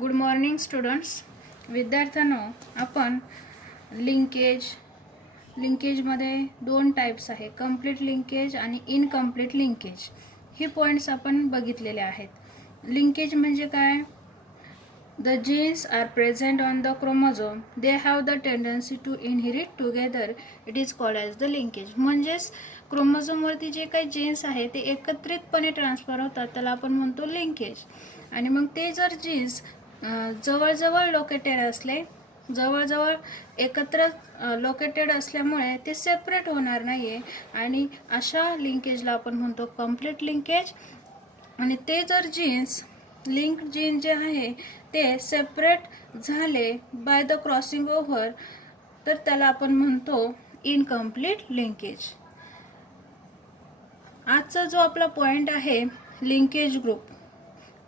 Good morning students. विद्यार्थ्यांनो, आपण लिंकेजमध्ये दोन टाईप्स आहे, कंप्लीट लिंकेज आणि इनकम्प्लीट लिंकेज. हे पॉईंट्स आपण बघितलेले आहेत. लिंकेज म्हणजे काय? The genes are present on the chromosome, they have the tendency to inherit together, it is called as the linkage. म्हणजेच क्रोमोझोमवरती जे काही जीन्स आहे ते एकत्रितपणे ट्रान्सफर होतात, त्याला आपण म्हणतो लिंकेज. आणि मग ते जर जीन्स जवळजवळ जवळजवळ एकत्र लोकेटेड असल्यामुळे ते सेपरेट होणार नाही आहे, आणि अशा लिंकेजला आपण म्हणतो कंप्लीट लिंकेज. आणि ते जर जीन्स लिंक्ड जीन जे आहे ते सेपरेट झाले बाय द क्रॉसिंग ओव्हर, तर त्याला आपण म्हणतो इनकम्प्लीट लिंकेज. आजचा जो आपला पॉईंट आहे लिंकेज ग्रुप.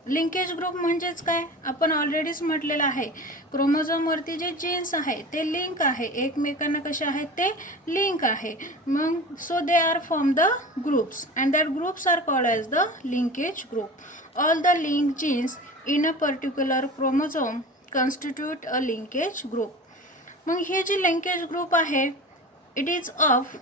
लिंकेज ग्रुप म्हणजेच काय? आपण ऑलरेडीच म्हटलेलं आहे, क्रोमोझोमवरती जे जीन्स आहे ते लिंक आहे, एकमेकांना कसे आहेत ते लिंक आहे. मग so they are form the groups and that groups are called as the linkage group. All the link genes in a particular chromosome constitute a linkage group. मग हे जे लिंकेज ग्रुप आहे, it is of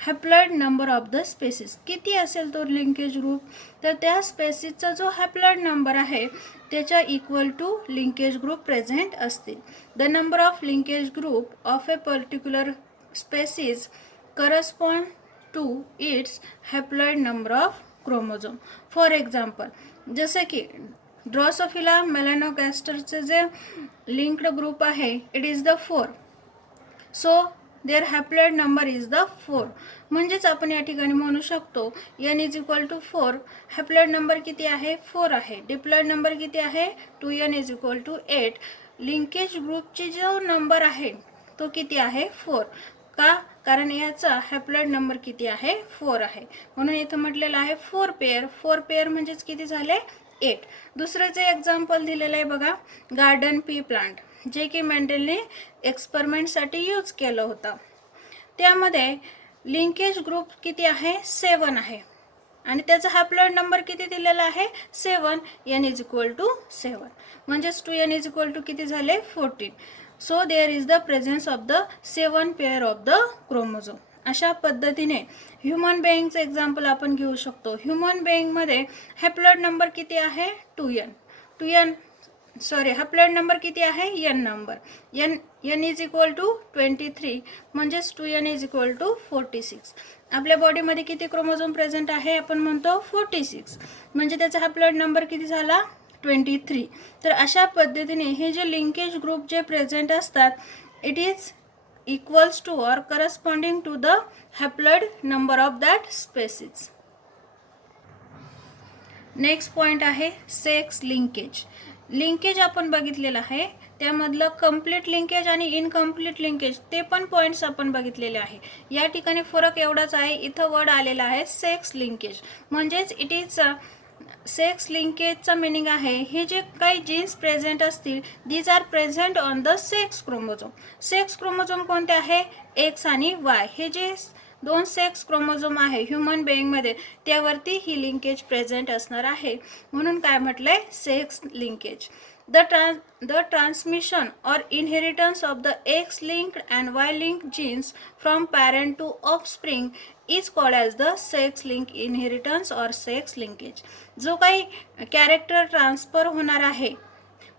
haploid number of the species. किती असेल तो linkage group? तर त्या स्पेसिसचा जो हॅप्लॉइड नंबर आहे त्याच्या equal to linkage group present असतील. The number of linkage group of a particular species correspond to its haploid number of chromosome. For example, जसे की ड्रॉसोफिला मेलॅनोगॅस्टरचे जे लिंक्ड ग्रुप आहे, it is the 4. So there haploid number is the 4. म्हणजेच आपण या ठिकाणी म्हणू शकतो n is equal to 4. Haploid number किती आहे? 4 आहे. डिप्लॉइड नंबर किती आहे? 2n is equal to 8. Linkage ग्रुपची जो नंबर आहे तो किती आहे? 4. का? कारण याचा हॅप्लॉइड नंबर किती आहे? 4 आहे. म्हणून इथं म्हटलेलं आहे 4 पेअर. 4 पेअर म्हणजेच किती झाले? 8. दुसरं जे एक्झाम्पल दिलेलं आहे बघा, गार्डन पी प्लांट, जे की मेंडेलने एक्सपेरिमेंटसाठी यूज केलं होतं. त्यामध्ये लिंकेज ग्रुप किती आहे? 7 आहे. आणि त्याचा हॅप्लॉइड नंबर किती दिलेला आहे? 7. n is equal to 7. म्हणजेच 2n इज इक्वल टू किती झाले? 14. So there is the presence of the 7 pair of the chromosome. अशा पद्धतीने ह्युमन बेईंगचं एक्झाम्पल आपण घेऊ शकतो. ह्युमन बेईंगमध्ये हॅप्लॉइड नंबर किती आहे? 2n. हॅप्लॉइड नंबर किती आहे? n number. n is equal to 23. म्हणजेच 2n इज इक्वल टू 46. आपल्या बॉडीमध्ये किती क्रोमोझोम प्रेझेंट आहे? आपण म्हणतो 46. म्हणजे त्याचा हॅप्लॉइड नंबर किती झाला? 23. तर अशा पद्धतीने हे जे लिंकेज ग्रुप जे प्रेझेंट असतात, it is equals to or corresponding to the haploid number of that species. Next point आहे सेक्स लिंकेज. लिंकेज आपण बघितलेलं आहे, त्यामधलं कंप्लीट लिंकेज आणि इनकम्प्लीट लिंकेज ते पण पॉईंट्स आपण बघितलेले आहे. या ठिकाणी फरक एवढाच आहे, इथं वर्ड आलेला आहे सेक्स लिंकेज. म्हणजेच इट इज सेक्स लिंकेजचा मिनिंग आहे, हे जे काही जीन्स प्रेझेंट असतील, these are present on the sex chromosome. Sex chromosome कोणते आहे? एक्स आणि वाय. हे जे दोन सेक्स क्रोमोझोम आहे ह्युमन बेईंगमध्ये, त्यावरती ही लिंकेज प्रेझेंट असणार आहे. म्हणून काय म्हटलंय? Sex linkage. The transmission or inheritance of the X-linked and Y-linked genes from parent to offspring is called as the sex-linked inheritance or sex linkage. जो काही कॅरेक्टर ट्रान्सफर होणार आहे,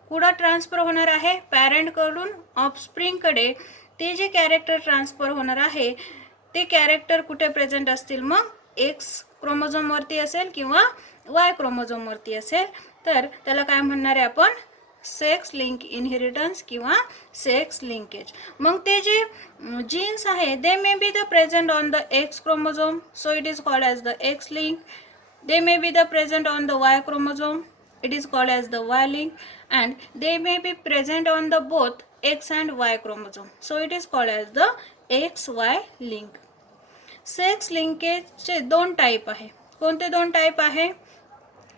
कुठं ट्रान्सफर होणार आहे? पॅरेंटकडून ऑफस्प्रिंगकडे. ते जे कॅरेक्टर ट्रान्सफर होणार आहे ते कॅरेक्टर कुठे प्रेझेंट असतील? मग एक्स क्रोमोझोमवरती असेल किंवा वाय क्रोमोझोमवरती असेल, तर त्याला काय म्हणणार आहे आपण? सेक्स लिंक इनहेरिटन्स किंवा सेक्स लिंकेज. मग ते जे जीन्स आहे they may be the present on the X chromosome, so it is called as the X link. They may be the present on the Y chromosome, it is called as the Y link, and they may be present on the both X and Y chromosome, so it is called as the XY link. सेक्स लिंकेजचे दोन type आहे. कोणते दोन type आहे?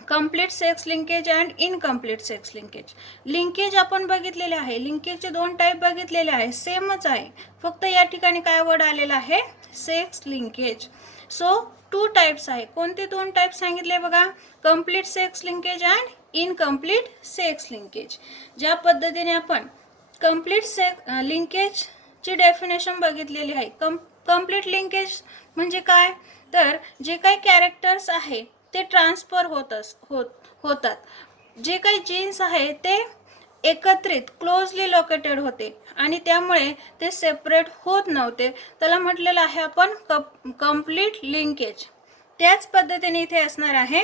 Complete sex linkage and incomplete sex linkage. Linkage आपण बघितलेले आहे, लिंकेजचे दोन टाईप बघितलेले आहे, सेमच आहे, फक्त या ठिकाणी काय वर्ड आलेला आहे? Sex linkage. सो 2 टाईप्स आहे. कोणते 2 टाईप सांगितले बघा? Complete sex linkage and incomplete sex linkage. ज्या पद्धतीने आपण कंप्लीट लिंकेजची डेफिनेशन बघितलेली आहे. कंप्लीट लिंकेज म्हणजे काय, तर जे काही कॅरेक्टर्स आहे ते ट्रान्सफर होतात. जे काही जीन्स आहे ते एकत्रित क्लोजली लोकेटेड होते आणि त्यामुळे ते सेपरेट होत नव्हते. त्याला म्हटलेलं आहे आपण कंप्लीट लिंकेज. त्याच पद्धतीने इथे असणार आहे,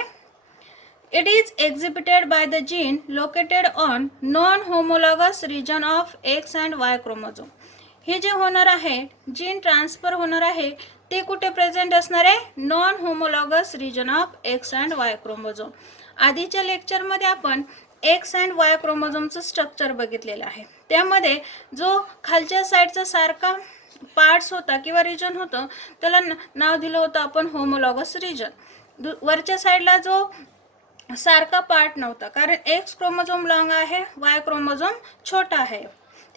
it is exhibited by the gene located on non homologous region of X and Y chromosome. हे जे होणार आहे, जीन ट्रान्सफर होणार आहे, ते कुठे प्रेझेंट असणार आहे, non homologous region of X and Y chromosome. आधीच्या लेक्चरमध्ये आपण एक्स अँड वाय क्रोमोझोमचं स्ट्रक्चर बघितलेलं आहे. त्यामध्ये जो खालच्या साईडचा सारखा पार्ट्स होता किंवा रिजन होतं त्याला नाव दिलं होतं आपण होमोलॉगस रिजन. वरच्या साईडला जो सारखा पार्ट नव्हता, कारण एक्स क्रोमोझोम लॉंग आहे, वाय क्रोमोझोम छोटा आहे.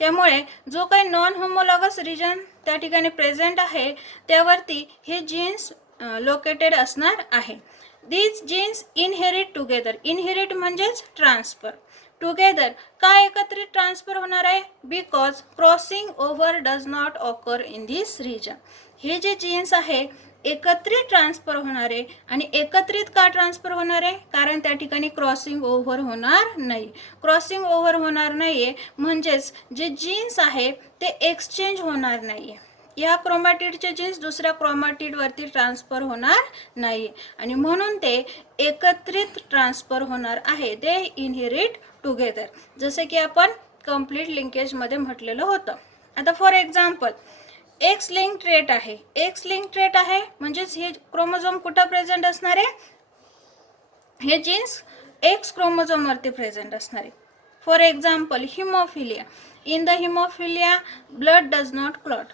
त्यामुळे जो काही नॉन होमोलॉगस रिजन त्या ठिकाणी प्रेझेंट आहे त्यावरती हे जीन्स लोकेटेड असणार आहे. These genes inherit together. Inherit म्हणजेच ट्रान्सफर. टुगेदर का एकत्रित ट्रान्सफर होणार आहे, because crossing over does not occur in this region. हे जे जीन्स आहे एकत्रित ट्रान्सफर होणार आहे. आणि एकत्रित का ट्रान्सफर होणार आहे, कारण त्या ठिकाणी क्रॉसिंग ओव्हर होणार नाही. क्रॉसिंग ओव्हर होणार नाहीये म्हणजेच जे जीन्स आहे ते एक्सचेंज होणार नाहीये. या क्रोमॅटिडचे जीन्स दुसऱ्या क्रोमॅटिडवरती ट्रान्सफर होणार नाही आणि म्हणून ते एकत्रित ट्रान्सफर होणार आहे. दे इनहेरिट टुगेदर, जसे की आपण कंप्लीट लिंकेजमध्ये म्हटलेलं होतं. आता for example x link trait आहे. एक्स लिंक ट्रेट आहे म्हणजेच हे क्रोमोझोम कुठं प्रेझेंट असणार आहे, हे जीन्स एक्स क्रोमोझोमवरती प्रेझेंट असणार आहे. For example haemophilia. In the haemophilia blood does not clot.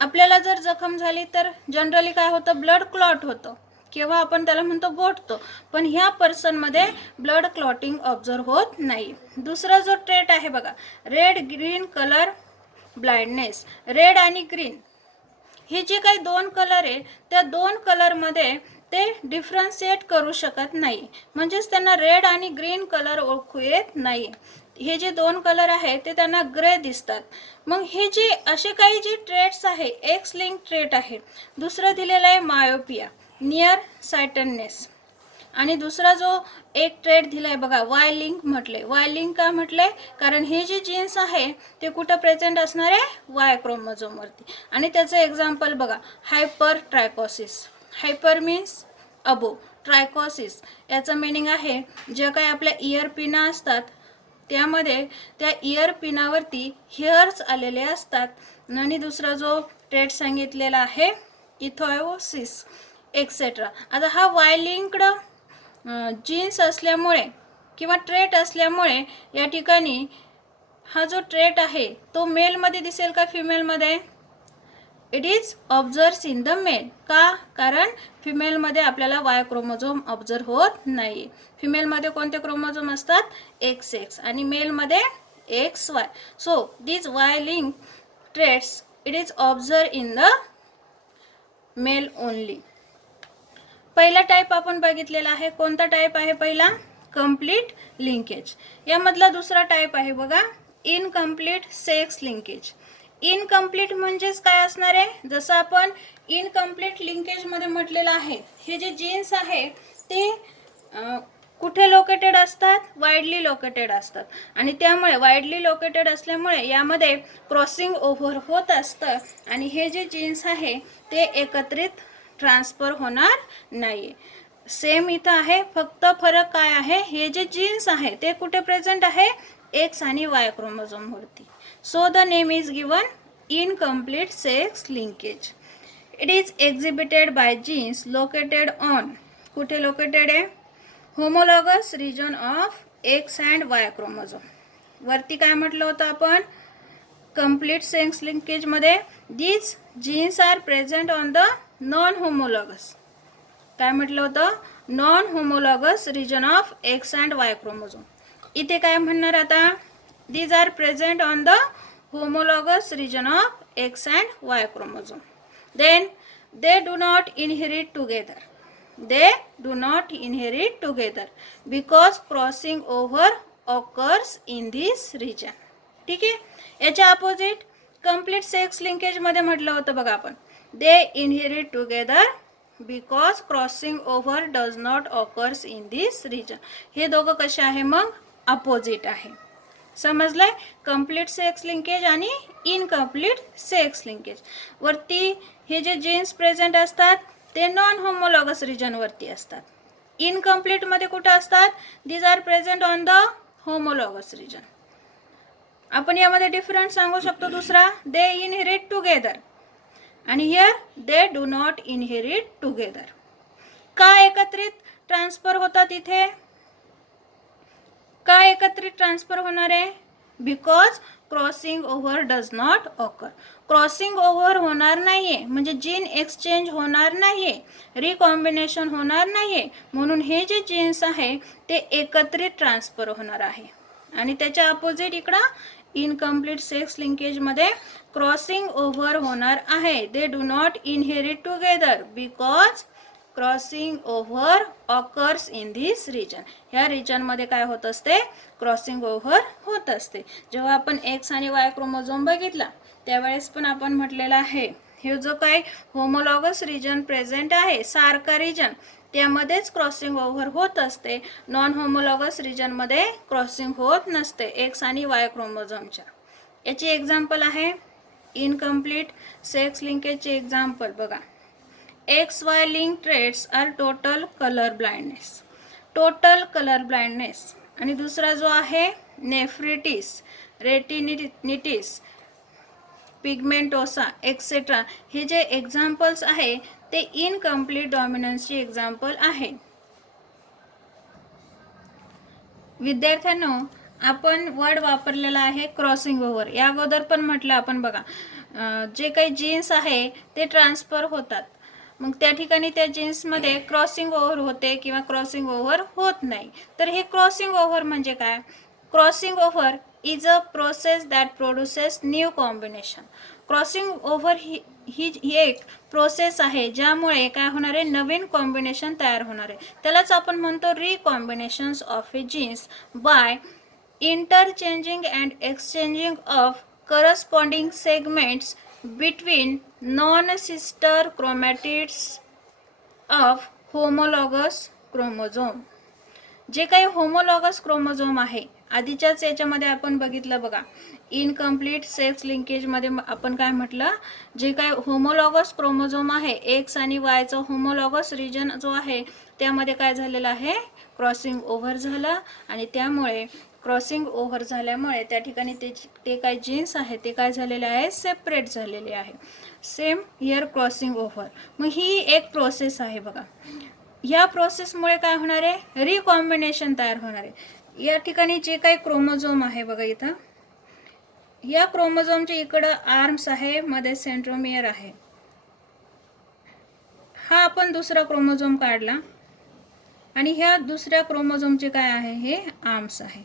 आपल्याला जर जखम झाली तर जनरली काय होतं, ब्लड क्लॉट होतं, किंवा आपण त्याला म्हणतो गोठतो. पण ह्या पर्सनमध्ये ब्लड क्लॉटिंग ऑब्झर्व होत नाही. दुसरा जो ट्रेट आहे बघा, red green colour blindness. Red आणि ग्रीन हे जे काही दोन कलर आहे त्या दोन कलरमध्ये ते डिफरन्शिएट करू शकत नाही, म्हणजेच त्यांना रेड आणि ग्रीन कलर ओळखू येत नाही. हे जे दोन कलर आहेत ते त्यांना ग्रे दिसतात. मग हे जे असे काही जे ट्रेट्स आहे एक्स लिंक ट्रेट आहे. दुसरं दिलेलं आहे मायोपिया, नियर सायटननेस. आणि दुसरा जो एक ट्रेट दिलाय बघा वाय लिंक म्हटले. वाय लिंक का म्हटले, कारण हे जे जीन्स आहे ते कुठं प्रेझेंट असणार आहे, वाय क्रोमोझोमवरती. आणि त्याचं एक्झाम्पल बघा, हायपर ट्रायकोसिस. हायपर मीन्स अबो, ट्रायकोसिस याचं मीनिंग आहे जे काही आपल्या इयर पिना असतात त्यामध्ये त्या इयर पिनावरती हेअर्स आलेले असतात. आणि दुसरा जो ट्रेट सांगितलेला आहे इथोयोसिस एक्सेट्रा. आता हा वाय लिंक्ड जीन्स असल्यामुळे किंवा ट्रेट असल्यामुळे या ठिकाणी हा जो ट्रेट आहे तो मेलमध्ये दिसेल का फिमेलमध्ये, it is observes in the male. का, कारण फिमेलमध्ये आपल्याला वाय क्रोमोझोम ऑब्झर्व होत नाही. फिमेलमध्ये कोणते क्रोमोझोम असतात, एक्स एक्स, आणि मेलमध्ये X Y. So this Y link traits it is observe in the male only. पहिला टाईप आपण बघितलेला आहे. कोणता टाईप आहे पहिला, कंप्लीट लिंकेज. यामधला दुसरा टाईप आहे बघा, इनकम्प्लीट सेक्स लिंकेज. इनकम्प्लीट म्हणजेच काय असणार आहे, जसं आपण इनकम्प्लीट लिंकेजमध्ये म्हटलेलं आहे, हे जे जीन्स आहे ते कुठे लोकेटेड असतात, वाईडली लोकेटेड असतात. आणि त्यामुळे वाईडली लोकेटेड असल्यामुळे यामध्ये क्रॉसिंग ओव्हर होत असतं आणि हे जे जीन्स आहे ते एकत्रित ट्रान्सफर होणार नाही. सेम इथं आहे, फक्त फरक काय आहे, हे जे जीन्स आहे ते कुठे प्रेझेंट आहे, एक्स आणि वाय क्रोमोझोमवरती. So the name is given incomplete sex linkage. It is exhibited by genes located on, कुठे लोकेटेड आहे, homologous region of X and Y chromosome. वरती काय म्हटलं होतं आपण, कंप्लीट सेक्स लिंकेजमध्ये these genes are present on the non homologous, काय म्हटलं होतं, non homologous region of X and Y chromosome. इथे काय म्हणणार आता, these are present on the homologous region of X and Y chromosome. Then they do not inherit together. they do not inherit together because crossing over occurs in this region. ठीक आहे. याच्या opposite complete sex linkage मध्ये म्हटलं होतं बघा आपण, they inherit together because crossing over does not occurs in this region. हे दोघं कसे आहे मग अपोजिट आहे. समजलंय. कंप्लीट सेक्स लिंकेज आणि इनकम्प्लीट सेक्स लिंकेज वरती हे जे जीन्स प्रेझेंट असतात ते नॉन होमोलॉगस रिजन वरती असतात. इनकम्प्लीट मध्ये कुठे असतात, these are present on the homologous region. आपण यामध्ये डिफरन्स सांगू शकतो दुसरा, दे इनहेरिट टुगेदर आणि here they do not inherit together. का एकत्रित ट्रान्सफर होतात इथे, का एकत्रित ट्रान्सफर होणार आहे, because crossing over does not occur. Crossing over होणार नाहीये म्हणजे जीन एक्सचेंज होणार नाहीये, रिकॉम्बिनेशन होणार नाहीये, म्हणून हे जे जीन्स आहे ते एकत्रित ट्रान्सफर होणार आहे. आणि त्याच्या अपोजिट इकडं इनकम्प्लीट सेक्स लिंकेज मध्ये क्रॉसिंग ओव्हर होणार आहे. They do not inherit together because crossing over occurs in this region. ह्या रिजन मध्ये काय होत असते, क्रॉसिंग ओव्हर होत असते. जेव्हा आपण एक्स आणि वाय क्रोमोझोम बघितला त्यावेळेस पण आपण म्हटलेलं आहे हे जो काही होमोलॉगस रिजन प्रेझेंट आहे सारखा रिजन त्यामध्येच क्रॉसिंग ओव्हर होत असते. नॉन होमोलॉगस रिजन मध्ये क्रॉसिंग होत नसते एक्स आणि वाय क्रोमोझोमच्या. याची एक्झाम्पल आहे इनकम्प्लीट सेक्स लिंकेजचे एक्झाम्पल बघा. XY link traits are total colour blindness, total colour blindness. आणि दुसरा जो आहे नेफ्रिटिस, रेटिनिटिस, पिगमेंटोसा एक्सेट्रा. हे जे एक्झाम्पल्स आहे ते इनकम्प्लीट डॉमिनन्सची एक्झाम्पल आहे. विद्यार्थ्यांनो आपण वर्ड वापरलेला आहे क्रॉसिंग ओव्हर. या अगोदर पण म्हटलं आपण बघा, जे काही जीन्स आहे ते ट्रान्सफर होतात, मग त्या ठिकाणी त्या जीन्समध्ये क्रॉसिंग ओव्हर होते किंवा क्रॉसिंग ओव्हर होत नाही. तर हे क्रॉसिंग ओव्हर म्हणजे काय, crossing over is a process that produces new combination. Crossing over ही एक प्रोसेस आहे ज्यामुळे काय होणार आहे, नवीन कॉम्बिनेशन तयार होणार आहे. त्यालाच आपण म्हणतो recombinations of a genes by interchanging and exchanging of corresponding segments between non sister chromatids of homologous chromosome. जे काही होमोलॉगस क्रोमोझोम आहे आधीच्याच याच्यामध्ये आपण बघितलं बघा, इनकम्प्लीट सेक्स लिंकेजमध्ये आपण काय म्हटलं, जे काही होमोलॉगस क्रोमोझोम आहे एक्स आणि वायचा होमोलॉगस रिजन जो आहे त्यामध्ये काय झालेलं आहे, क्रॉसिंग ओव्हर झालं. आणि त्यामुळे क्रॉसिंग ओव्हर झाल्यामुळे त्या ठिकाणी ते काही जीन्स आहे ते काय झालेले आहे, सेपरेट झालेले आहे. Same here crossing over. मग ही एक प्रोसेस आहे बघा. या प्रोसेसमुळे काय होणार आहे, रिकॉम्बिनेशन तयार होणार आहे. या ठिकाणी जे काही क्रोमोझोम आहे बघा, इथं या क्रोमोझोमच्या इकडं आर्म्स आहे, मध्ये सेंट्रोमियर आहे. हा आपण दुसरा क्रोमोझोम काढला आणि ह्या दुसऱ्या क्रोमोझोमचे काय आहे, हे आर्म्स आहे.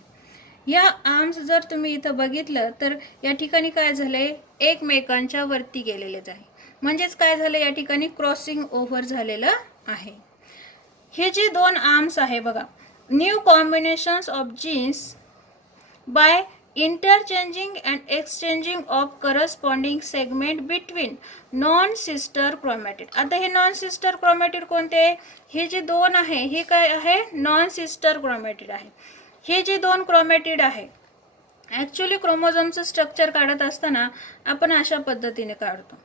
या आर्म्स जर तुम्ही इथं बघितलं तर या ठिकाणी काय झाले, एकमेकांच्या वरती गेलेले आहे. म्हणजेच काय झालं, या ठिकाणी क्रॉसिंग ओव्हर झालेलं आहे. हे जे दोन आर्म्स आहे बघा, new combinations of genes by interchanging and exchanging of corresponding segment between non sister chromatid. आता हे नॉन सिस्टर क्रोमॅटिड कोणते, हे जे दोन आहे हे काय आहे, नॉन सिस्टर क्रोमॅटिड आहे. हे जे दोन क्रोमॅटिड आहे, ॲक्च्युली क्रोमोझोमचं स्ट्रक्चर काढत असताना आपण अशा पद्धतीने काढतो,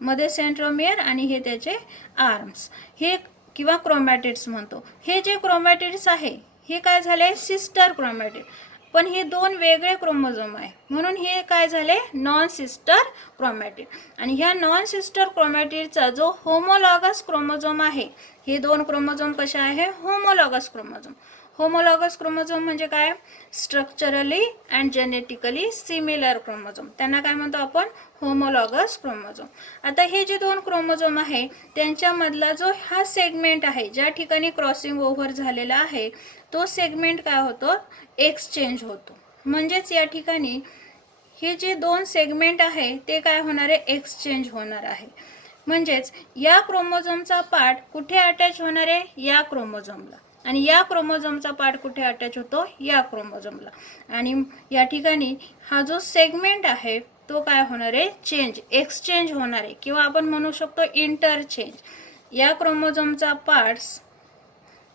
मध्ये सेंट्रोमियर आणि हे त्याचे आर्म्स, हे किंवा क्रोमॅटिड्स म्हणतो. हे जे क्रोमॅटिड्स आहे हे काय झाले, सिस्टर क्रोमॅटिड. पण हे दोन वेगळे क्रोमोझोम आहे म्हणून हे काय झाले, नॉन सिस्टर क्रोमॅटिड. आणि ह्या नॉन सिस्टर क्रोमॅटिडचा जो होमोलॉगस क्रोमोझोम आहे, हे दोन क्रोमोझोम कसे आहे, होमोलॉगस क्रोमोझोम. होमोलॉगस क्रोमोझोम म्हणजे काय, structurally and genetically similar chromosome, त्यांना काय म्हणतो आपण, होमोलॉगस क्रोमोझोम. आता हे जे दोन क्रोमोझोम आहे त्यांच्यामधला जो हा सेगमेंट आहे ज्या ठिकाणी क्रॉसिंग ओव्हर झालेला आहे तो सेगमेंट काय होतो, एक्सचेंज होतो. म्हणजेच या ठिकाणी हे जे दोन सेगमेंट आहे ते काय होणार आहे, एक्सचेंज होणार आहे. म्हणजेच या क्रोमोझोमचा पार्ट कुठे अटॅच होणार आहे? या क्रोमोझोमला. आणि या क्रोमोझोमचा पार्ट कुठे अटॅच होतो? या क्रोमोझोमला. आणि या ठिकाणी हा जो सेगमेंट आहे तो काय होणार आहे? चेंज, एक्सचेंज होणार आहे, किंवा आपण म्हणू शकतो इंटरचेंज. या क्रोमोझोमचा पार्ट्स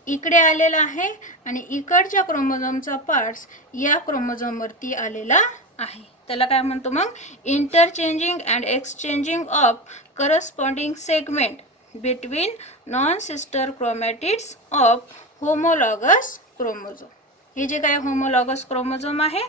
इकडे आलेला आहे आणि इकडच्या क्रोमोझोमचा पार्ट्स या क्रोमोझोमवरती आलेला आहे. त्याला काय म्हणतो मग? Interchanging and exchanging of corresponding segment between non sister chromatids of homologous chromosome. हे जे काय होमोलॉगस क्रोमोझोम आहे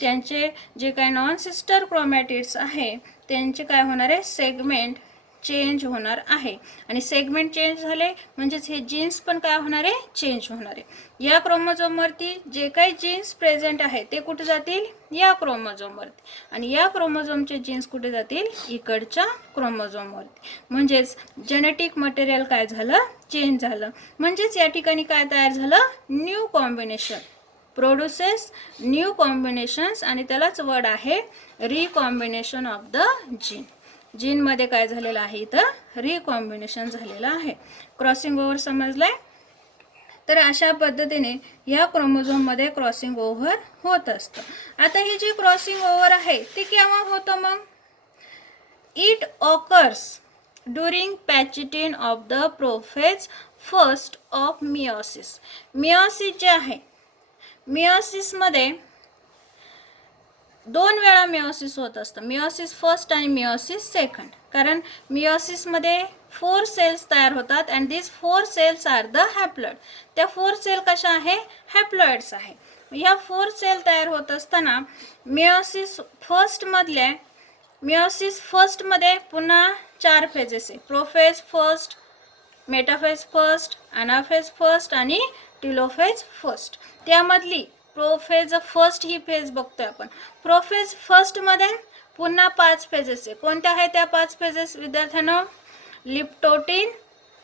त्यांचे जे काय नॉन सिस्टर क्रोमॅटिड्स आहे त्यांचे काय होणार आहे? सेगमेंट चेंज होणार आहे. आणि सेगमेंट चेंज झाले म्हणजेच हे जीन्स पण काय होणार आहे? चेंज होणार आहे. या क्रोमोझोमवरती जे काही जीन्स प्रेझेंट आहे ते कुठे जातील? या क्रोमोझोमवरती. आणि या क्रोमोझोमचे जीन्स कुठे जातील? इकडच्या क्रोमोझोमवरती. म्हणजेच जेनेटिक मटेरियल काय झालं? चेंज झालं. म्हणजेच या ठिकाणी काय तयार झालं? New combination produces new combinations, आणि त्यालाच वर्ड आहे रिकॉम्बिनेशन ऑफ द जीन. जीनमध्ये काय झालेलं आहे? इथं रिकॉम्बिनेशन झालेलं आहे. क्रॉसिंग ओव्हर समजलंय? तर अशा पद्धतीने या क्रोमोझोममध्ये क्रॉसिंग ओव्हर होत असतं. आता हे जे क्रॉसिंग ओव्हर आहे ते केव्हा होतं मग? It occurs during pachytene of the prophase first of meiosis. Meiosis जे आहे, मिओसिसमध्ये 2 वेळा मिओसिस होत असतं, मिओसिस फर्स्ट आणि मिओसिस सेकंड. कारण मिओसिसमध्ये 4 सेल्स तयार होतात and this 4 cells are the haploid. त्या 4 सेल कशा आहे? हॅप्लॉइड्स आहे. ह्या 4 सेल तयार होत असताना मिओसिस फर्स्टमध्ये पुन्हा 4 फेजेस आहे. Prophase first, metaphase first, anaphase first आणि टिलोफेज फर्स्ट. त्यामधली प्रोफेज फर्स्ट ही फेज बघतोय आपण. प्रोफेज फर्स्टमध्ये पुन्हा 5 फेजेस आहे. कोणत्या आहेत त्या 5 फेजेस विद्यार्थ्यांनो? लिप्टोटिन,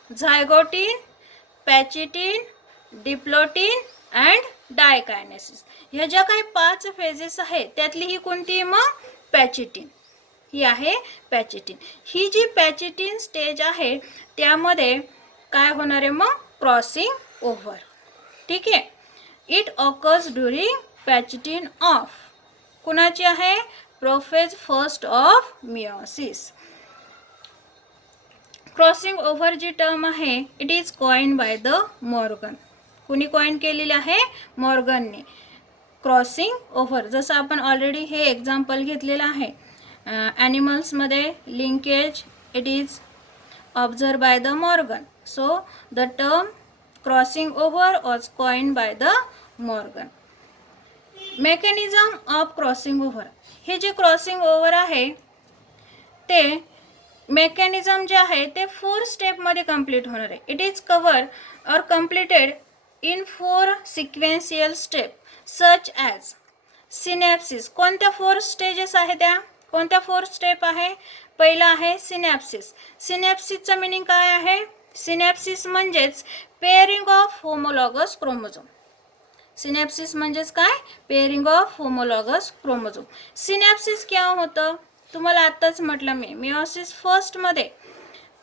झायगोटिन, पॅचिटिन, डिप्लोटिन अँड डायकायनेसिस. ह्या ज्या काही 5 फेजेस आहेत त्यातली ही कोणती? मग पॅचिटिन. ही आहे पॅचिटिन. ही जी पॅचिटिन स्टेज आहे त्यामध्ये काय होणार आहे मग? Crossing over. ठीक आहे. It occurs during pachytene of कुणाची आहे? Prophase first of meiosis. Crossing over जी टर्म आहे it is coined by the Morgan. कुणी कॉइन केलेली आहे? मॉर्गनने. क्रॉसिंग ओव्हर जसं आपण ऑलरेडी हे एक्झाम्पल घेतलेलं आहे. ॲनिमल्समध्ये linkage it is observe by the Morgan. So the term crossing over was coined by the Morgan. Mechanism of crossing over. हे जे क्रॉसिंग ओव्हर आहे ते मेकॅनिझम जे आहे ते 4 स्टेपमध्ये कंप्लीट होणार आहे. It is cover or completed in 4 sequential step such as synapsis. कोणत्या 4 स्टेजेस आहे त्या? कोणत्या 4 स्टेप आहे? पहिला आहे सिनॅप्सिस. सिनॅप्सिसचं मिनिंग काय आहे? सिनॅप्सिस म्हणजेच pairing of homologous chromosome. Synapsis म्हणजेच काय? Pairing of homologous chromosome. Synapsis केव्हा होतं? तुम्हाला आत्ताच म्हटलं मी. मिओसिस फर्स्टमध्ये,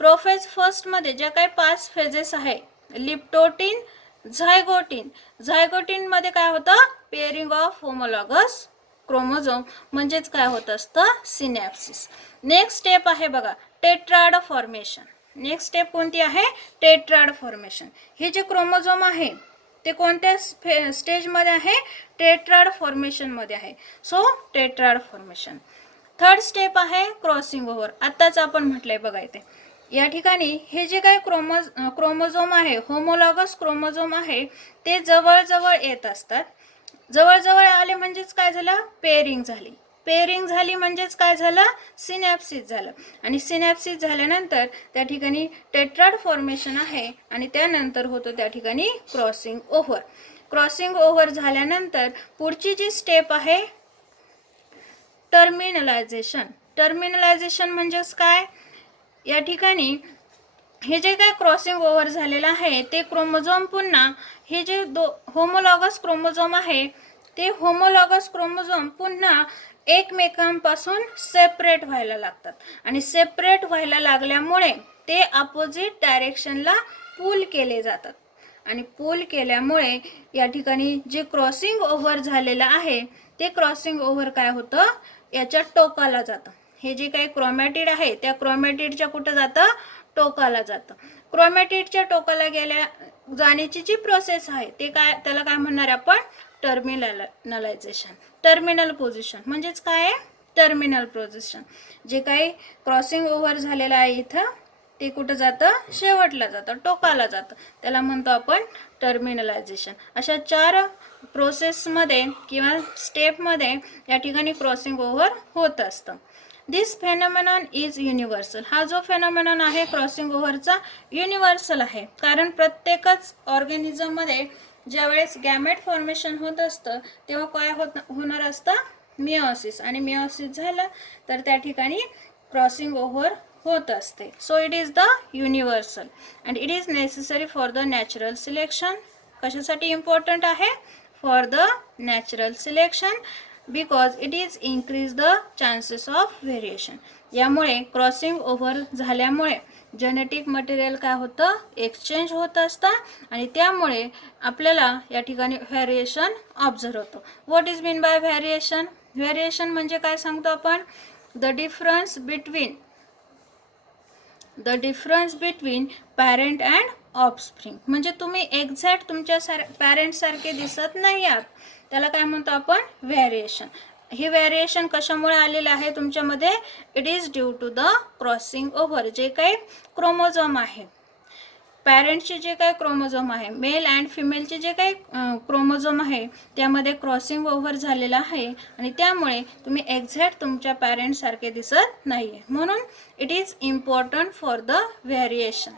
प्रोफेज फर्स्टमध्ये ज्या काही 5 फेजेस आहे, लिप्टोटिन, झायगोटिन. झायगोटिनमध्ये काय होतं? पेअरिंग ऑफ होमोलॉगस क्रोमोझोम म्हणजेच काय होत असतं? सिनॅप्सिस. नेक्स्ट स्टेप आहे बघा टेट्राड फॉर्मेशन. नेक्स्ट स्टेप कोणती आहे? Tetrad formation. हे जे क्रोमोझोम आहे ते कोणत्या स्टेजमध्ये आहे? टेट्राड फॉर्मेशनमध्ये आहे. So tetrad formation. Third step आहे क्रॉसिंग ओव्हर. आत्ताच आपण म्हटलंय बघा इथे. या ठिकाणी हे जे काही क्रोमोझोम आहे, होमोलॉगस क्रोमोझोम आहे, ते जवळजवळ येत असतात. जवळजवळ आले म्हणजेच काय झालं? पेअरिंग झाली. पेअरिंग झाली म्हणजेच काय झालं? सिनॅप्सिस झालं. आणि सिनॅप्सिस झाल्यानंतर त्या ठिकाणी टेट्राड फॉर्मेशन आहे आणि त्यानंतर होतं त्या ठिकाणी क्रॉसिंग ओव्हर. क्रॉसिंग ओव्हर झाल्यानंतर पुढची जी स्टेप आहे टर्मिनलायझेशन. टर्मिनलायझेशन म्हणजेच काय? या ठिकाणी हे जे काय क्रॉसिंग ओव्हर झालेलं आहे ते क्रोमोझोम पुन्हा हे जे होमोलॉगस क्रोमोझोम आहे ते होमोलॉगस क्रोमोझोम पुन्हा एकमेकांपासून सेपरेट व्हायला लागतात आणि सेपरेट व्हायला लागल्यामुळे ते अपोजिट डायरेक्शनला पुल केले जातात आणि पुल केल्यामुळे या ठिकाणी जे क्रॉसिंग ओव्हर झालेलं आहे ते क्रॉसिंग ओव्हर काय होतं, याच्या टोकाला जातं. हे जे काही क्रोमॅटिड आहे त्या क्रोमॅटिडच्या कुठं जातं, टोकाला जातं. क्रोमॅटिडच्या टोकाला जाण्याची जी प्रोसेस आहे ते काय, त्याला काय म्हणणार आपण, टर्मिनलायझेशन. टर्मिनल पोझिशन म्हणजेच काय आहे, टर्मिनल पोझिशन. जे काही क्रॉसिंग ओव्हर झालेलं आहे इथं ते कुठं जातं, शेवटला जातं, टोकाला जातं, त्याला म्हणतो आपण टर्मिनलायझेशन. अशा 4 प्रोसेसमध्ये किंवा स्टेपमध्ये या ठिकाणी क्रॉसिंग ओव्हर होत असतं. दिस फेनॉमेनॉन इज युनिव्हर्सल. हा जो फेनॉमेनॉन आहे क्रॉसिंग ओव्हरचा युनिव्हर्सल आहे, कारण प्रत्येकच ऑर्गॅनिझममध्ये ज्यावेळेस गॅमेट फॉर्मेशन होत असतं तेव्हा काय होणार असतं, मिओसिस. आणि मिओसिस झालं तर त्या ठिकाणी क्रॉसिंग ओव्हर होत असते. So it is the universal and it is necessary for the natural selection. कशासाठी इम्पॉर्टंट आहे, for the natural selection, because it is increase the chances of variation. यामुळे क्रॉसिंग ओव्हर झाल्यामुळे जेनेटिक मटेरियल काय होतं, exchange होत असतं आणि त्यामुळे आपल्याला या ठिकाणी व्हेरिएशन ऑब्झर्व होतो. What is mean by variation? Variation म्हणजे काय सांगतो आपण, the difference between parent and offspring. म्हणजे तुम्ही एक्झॅक्ट तुमच्या पॅरेंट सारखे दिसत नाही आहात, त्याला काय म्हणतो आपण, व्हेरिएशन. ही व्हेरिएशन कशामुळे आलेलं आहे तुमच्यामध्ये, it is due to the crossing over. जे काही क्रोमोझोम आहे, पॅरेंटचे जे काही क्रोमोझोम आहे, मेल अँड फिमेलचे जे काही क्रोमोझोम आहे त्यामध्ये क्रॉसिंग ओव्हर झालेलं आहे आणि त्यामुळे तुम्ही एक्झॅक्ट तुमच्या पॅरेंटसारखे दिसत नाही आहे. म्हणून it is important for the variation.